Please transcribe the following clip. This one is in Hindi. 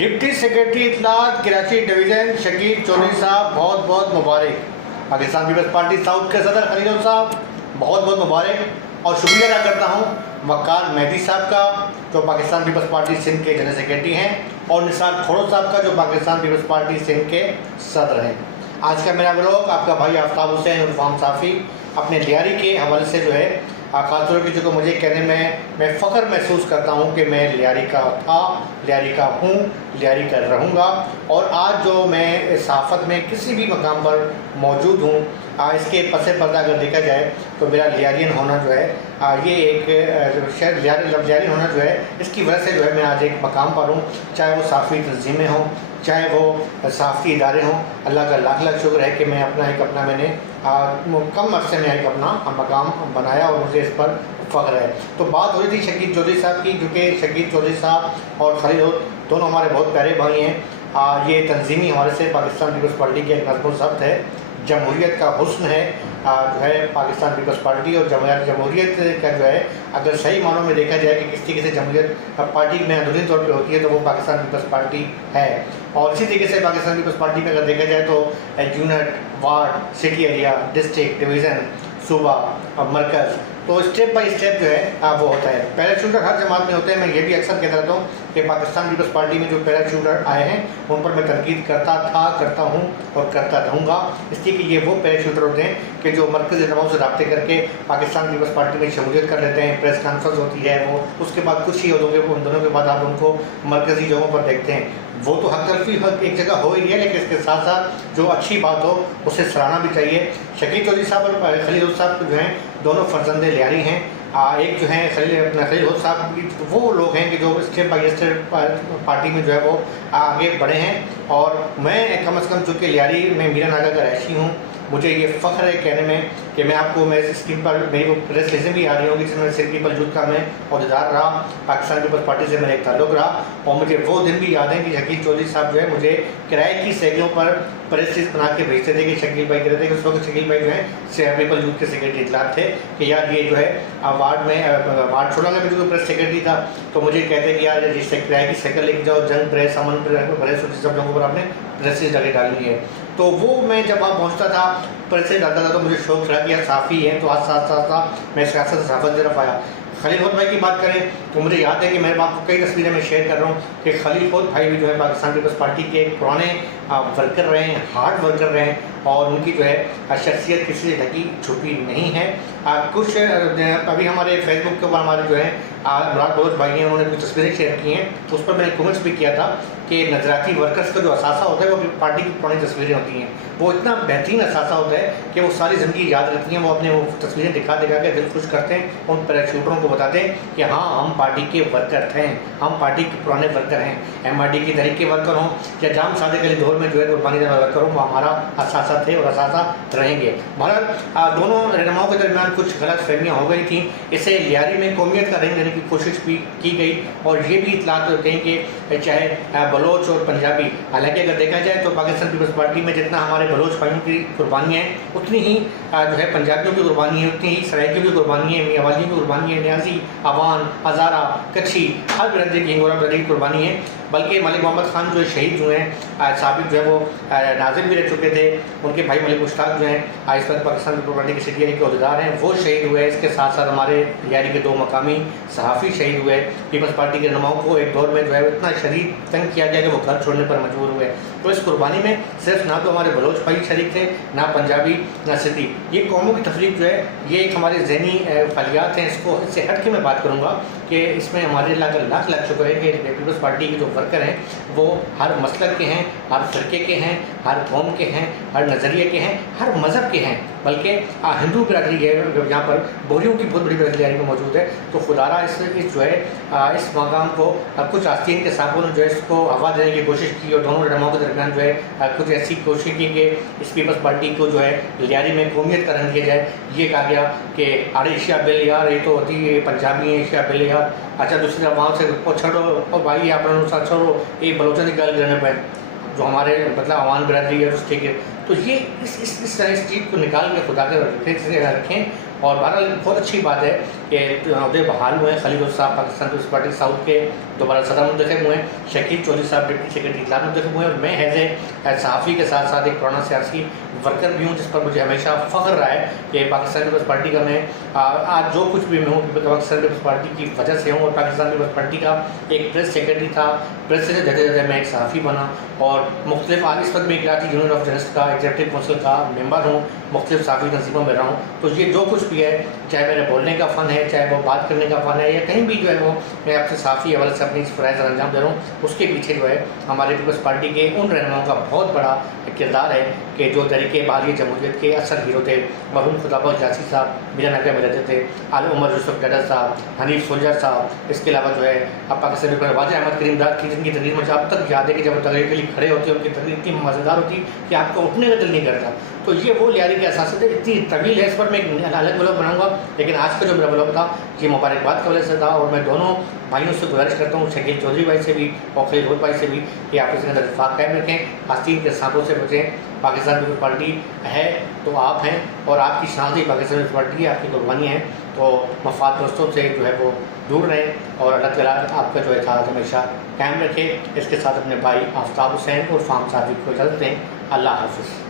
डिप्टी सेक्रेटरी इत्तलात कराची डिवीज़न शकील चौधरी साहब बहुत बहुत मुबारक। पाकिस्तान पीपल्स पार्टी साउथ के सदर खलील साहब बहुत बहुत मुबारक और शुक्रिया अदा करता हूँ वकार मेहदी साहब का जो पाकिस्तान पीपल्स पार्टी सिंध के जनरल सेक्रेटरी हैं और निसार खोड़ो साहब का जो पाकिस्तान पीपल्स पार्टी सिंध के सदर हैं। आज का मेरा व्लॉग आपका भाई आफ्ताब हुसैन उर्फाम साफ़ी अपने लियारी के हवाले से जो है खासतौर पर जो मुझे कहने में मैं फ़ख्र महसूस करता हूँ कि मैं लियारी का था, लियारी का हूँ, लियारी का रहूँगा। और आज जो मैं सहाफ़त में किसी भी मकाम पर मौजूद हूँ, इसके पसे पर्दा अगर देखा जाए तो मेरा लियारियन होना जो है ये एक शायद लियारियन होना जो है इसकी वजह से जो है मैं आज एक मकाम पर हूँ, चाहे वो साफ़ी तंजीमें हों, चाहे वो साफ़ी इदारे हों। अल्लाह का लाख लाख शुक्र है कि मैं मैंने कम अरसे में एक अपना मकाम बनाया और मुझे इस पर फ़ख्र है। तो बात हो रही थी शकील चौधरी साहब की, जो कि शकील चौधरी साहब और खलील दोनों हमारे बहुत प्यारे भाई हैं। ये तंजीमी हमारे से पाकिस्तान पीपल्स पार्टी के एक नज़्म ज़ब्त है, जमहूरियत का हुस्न है जो है पाकिस्तान पीपल्स पार्टी। और जमहूरियत का जो है अगर सही मानों में देखा जाए कि किस तरीके से जमहूरियत पार्टी में अंदरूनी तौर पे होती है तो वो पाकिस्तान पीपल्स पार्टी है। और इसी तरीके से पाकिस्तान पीपल्स पार्टी में अगर देखा जाए तो unit, ward, city area, district, division, सूबा और मरकज़, तो स्टेप बाय स्टेप जो है वो होता है। पैराशूटर हर जमात में होते हैं। मैं ये भी अक्सर कहता रहता हूँ कि पाकिस्तान पीपल्स पार्टी में जो पैराशूटर आए हैं उन पर मैं तनकीद करता था, करता हूँ और करता रहूँगा, इसलिए कि ये वो पैराशूटर होते हैं कि जो मरकज़ी रहनुमाओं से रब्ते करके पाकिस्तान पीपल्स पार्टी में शमूलियत कर लेते हैं। प्रेस कॉन्फ्रेंस होती है वो, उसके बाद कुछ ही उन दोनों के बाद आप उनको मरकज़ी जगहों पर देखते हैं। वो तो हक तलफी हक एक जगह हो ही रही है, लेकिन इसके साथ साथ जो अच्छी बात हो उसे सराहना भी चाहिए। शकील चौधरी साहब और खलील साहब जो हैं दोनों फर्जंदे लियारी हैं। एक जो है खलील साहब वो लोग हैं कि जो स्टेप बाई स्टेप पार्टी में जो है वो आगे बढ़े हैं। और मैं कम अज़ कम चूँकि लियारी में मीरा नागा का रहशी हूँ, मुझे ये फ़ख्र है कहने में कि मैं इस स्कीम पर मेरी वो प्रेस रिलीज़ें भी आ रही होंगी जिसमें सिंध पीपल यूथ का मैं अहदेदार रहा, पाकिस्तान पीपल्स पार्टी से मेरा एक ताल्लुक़ रहा। और मुझे वो दिन भी याद है कि शकील चौधरी साहब जो है मुझे किराए की साइकिलों पर प्रेस रिलीज़ बना के भेजते थे कि शकील भाई कहते थे कि उस वक्त शकील भाई जो है पीपल यूथ के सेक्रेटरी इत्तलात थे कि यार ये जो है वार्ड छोड़ा मैं जो प्रेस सेक्रेटरी था, तो मुझे कहते कि यार जिस किराए की साइकिल लेके जाओ, जंग प्रेस, अमन प्रेस, सब जगहों पर आपने प्रेस रिलीज़ जाके डालनी है। तो वो मैं जब वहाँ पहुँचता था प्रेस रिलीज़ डालता था तो मुझे शौक था कि यार साफ़ी है, तो आज साथ मैं सियासत से सहाफ़त की तरफ आया। खलील भाई की बात करें तो मुझे याद है कि मैं आपको कई तस्वीरें मैं शेयर कर रहा हूँ कि खलील भाई भी जो है पाकिस्तान पीपल्स पार्टी के एक पुराने वर्कर रहे हैं, हार्ड वर्कर रहे हैं और उनकी जो है शख्सियत किसी से ढकी छुपी नहीं है। कुछ अभी हमारे फेसबुक के ऊपर हमारे जो है मुराद बलोच भाई हैं, उन्होंने कुछ तस्वीरें शेयर की हैं, तो उस पर मैंने कमेंट्स भी किया था कि नजराती वर्कर्स का जो असासा होता है वो पार्टी की पुरानी तस्वीरें होती हैं। वो इतना बेहतरीन असासा होता है कि वो सारी ज़िंदगी याद रहती हैं। वो अपने वो तस्वीरें दिखा के दिल खुश करते हैं, उन पैराशूटरों को बताते हैं कि हाँ हम पार्टी के वर्कर थे, हम पार्टी के पुराने वर्कर हैं। MRD की तहरीक के वर्कर हों या जाम सादिक अली दौर में जो है कुर्बानी देने वाले वर्कर हों, वो हमारा असासा थे और असासा रहेंगे। भारत दोनों रहनुमाओं के दरमियान कुछ गलत फहमियाँ हो गई थी, इसे लियारी में कौमियत का रंग देने की कोशिश भी की गई और ये भी इतलात होते हैं कि चाहे बलोच और पंजाबी, हालांकि अगर देखा जाए तो पाकिस्तान पीपल्स पार्टी में जितना हमारे बलोच भाइयों की कुर्बानियाँ हैं उतनी ही जो है पंजाबियों की कुर्बानी है, उतनी ही सराइकियों की कुर्बानी है, मियाँवालियों की कुर्बानी है, न्याजी, अवान, हज़ारा, कच्छी, हर बरदरी की हिंगोरा बरदरी की कुर्बानी है। बल्कि मलिक मोहम्मद खान जो शहीद हुए हैं, साबिक जो है वो नाज़िम भी रह चुके थे, उनके भाई मलिक मुश्ताक जो हैं इस वक्त पाकिस्तान पीपल्स पार्टी के सिटी एरिया के अहदेदार हैं, वो शहीद हुए। इसके साथ साथ हमारे लियारी के 2 मकामी सहाफ़ी शहीद हुए। पीपल्स पार्टी के रहनुमाओं को एक दौर में जो है इतना शदीद तंग किया गया कि वो घर छोड़ने पर मजबूर हुए। तो इस कुर्बानी में सिर्फ ना तो हमारे बलोच भाई शरीक थे, ना पंजाबी, ना सिंधी। ये कौमों की तफरीक जो है ये एक हमारे ज़हनी फलियात हैं। इससे हट के मैं बात करूँगा कि इसमें हमारे लाख लाख शुक्र है कि पीपल्स पार्टी के जो वर्कर हैं वो हर मसलक के हैं, हर फ़िरके के हैं, हर कौम के हैं, हर नज़रिए के हैं, हर मज़हब के हैं। बल्कि हिंदू बिरादरी है यहाँ पर, बोरियों की बहुत बड़ी बिरादरी में मौजूद है। तो खुदारा इस जो है इस मकाम को कुछ आस्तीन के साहबों ने जो है इसको हवा देने की कोशिश की और दोनों रहनुमाओं के दरमियान जो है कुछ ऐसी कोशिश की कि इस पीपल्स पार्टी को जो है लियारी में कौमियत का रंग दिया जाए। ये कहा गया कि अरे एशिया बिल यार ये तो होती है पंजाबी है, एशिया बिल यार, अच्छा दूसरी तरफ वहाँ से छोड़ो और भाई अपने साथ छोड़ो, ये बलोचों की गल करने पर जो हमारे मतलब अवान बिरादरी है उसके। तो ये इस तरह इस चीज़ को निकाल के खुदा के रखें। और बहरहाल बहुत अच्छी बात है ये उहदे बहाल हुए हैं। खलील साहब पाकिस्तान पीपल्स पार्टी साउथ के दोबारा सदर मुंतखब हुए हैं। शकील चौधरी साहब डिप्टी सेक्रेटरी इत्तलात मुंतखब हुए हैं। और मैं एज ए सहाफ़ी के साथ साथ एक पुराना सियासी वर्कर भी हूँ, जिस पर मुझे हमेशा फ़ख्र रहा है कि पाकिस्तान पीपल्स पार्टी का मैं आज जो कुछ भी मैं हूँ पाकिस्तान पीपल्स पार्टी की वजह से हूँ। और पाकिस्तान पीपल्स पार्टी का एक प्रेस सेक्रेटरी था, प्रेस से जैसे जैसे मैं एक सहाफ़ी बना और मुख्तलिफ इस वक्त में कराची यूनियन ऑफ जर्नलिस्ट का एग्जीक्यूटिव काउंसिल का मेंबर हूँ, मुख्तलिफ सहाफ़ी तंजीमों में रहा हूँ। तो ये जो कुछ भी है, चाहे मेरे बोलने का फ़न है, चाहे वो बात करने का फ़न है, या कहीं भी जो है वो मैं आपसे सहाफ़ी हवाले से अपनी इस फ़राइज़ अंजाम दे रहा हूँ, उसके पीछे जो है हमारे पीपल्स पार्टी के उन रहनुमाओं का बहुत बड़ा किरदार है कि जो तरीके बहाली जमहूरियत के असल हीरो थे। मरहूम खुदाबख्श जासी साहब मीरा नगर में रहते थे, आल उमर यूसुफ डडर साहब, हनीफ सोल्जर साहब, इसके अलावा जो है अब पाकिस्तान में वाजिद अहमद करीमदार की जिनकी तकरीर मुझे अब तक याद है कि जब वो तकरीर के लिए खड़े होते हैं उनकी तकरीर इतनी मज़ेदार होती कि आपको उठने का दिल नहीं करता। तो ये वो लियारी की असासत है, इतनी तवील है, इस पर मैं एक अलग ब्लॉग बनाऊंगा। लेकिन आज का जो मेरा ब्लॉग था ये मुबारकबाद की वजह से था। और मैं दोनों भाइयों से गुजारिश करता हूँ, शकील चौधरी भाई से भी और खलील भाई से भी, कि आप इसके अंदर इत्तेफाक कायम रखें, आस्तीन के सांपों से बचें। पाकिस्तान पीपल्स पार्टी है तो आप हैं, और आपकी शान ही पाकिस्तान पीपल्स पार्टी है, आपकी कुर्बानी है। तो मफाद दोस्तों से जो है वो दूर रहें और अल्लाह ताला आपका जो है था हमेशा कायम रखे। इसके साथ अपने भाई आफ्ताब हुसैन और फाम सादिक को इजाज़त दें। अल्लाह हाफ़िज़।